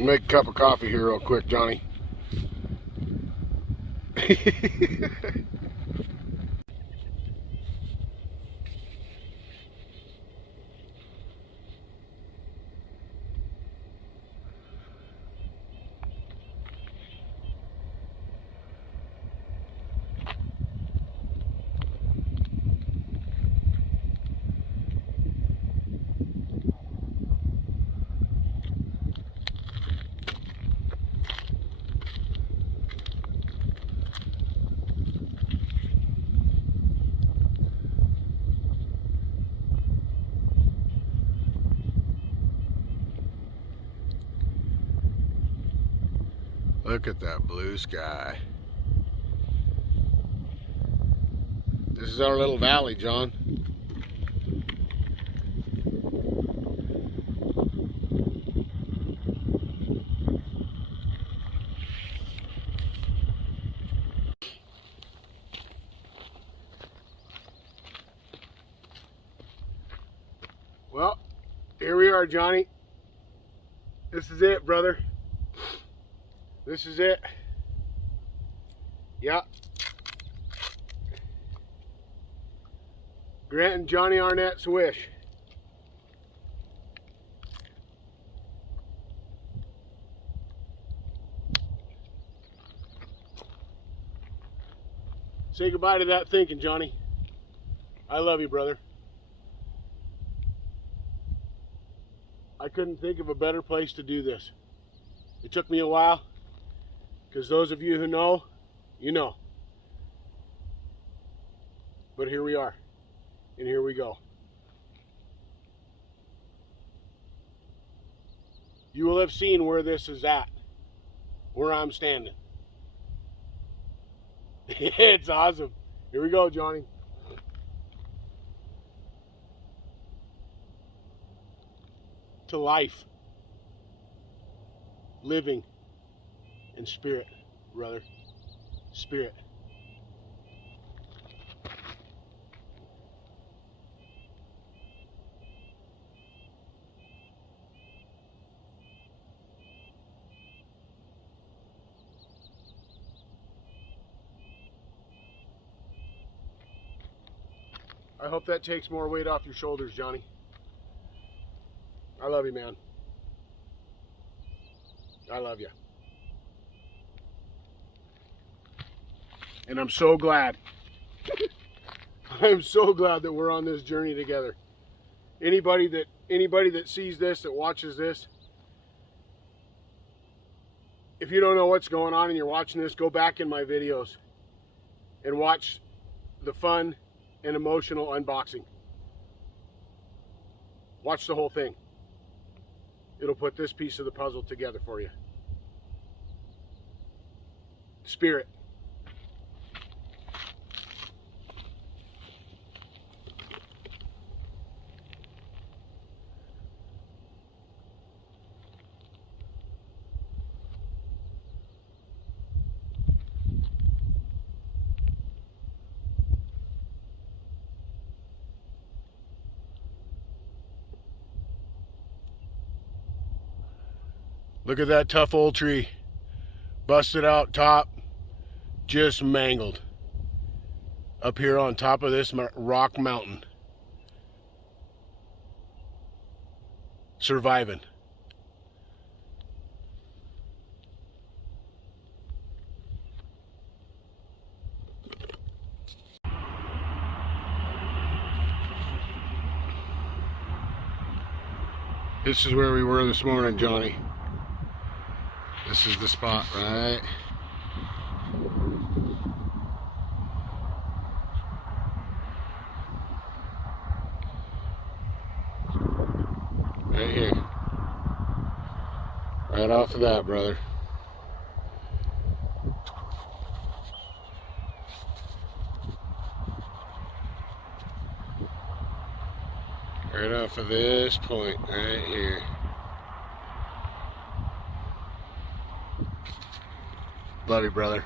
Make a cup of coffee here real quick, Johnny. Look at that blue sky. This is our little valley, John. Well, here we are, Johnny. This is it, brother. This is it. Yeah. Granting Johnny Arnett's wish. Say goodbye to that thinking, Johnny. I love you, brother. I couldn't think of a better place to do this. It took me a while, because those of you who know, you know. But here we are, and here we go. You will have seen where this is at, where I'm standing. It's awesome. Here we go, Johnny. To life, living in spirit, brother. Spirit. I hope that takes more weight off your shoulders, Johnny. I love you, man. I love you. And I'm so glad. I'm so glad that we're on this journey together. Anybody that sees this, that watches this, if you don't know what's going on and you're watching this, go back in my videos and watch the fun and emotional unboxing. Watch the whole thing. It'll put this piece of the puzzle together for you. Spirit. Look at that tough old tree. Busted out top, just mangled. Up here on top of this rock mountain. Surviving. This is where we were this morning, Johnny. This is the spot, right? Right here. Right off of that, brother. Right off of this point, right here. Love you, brother.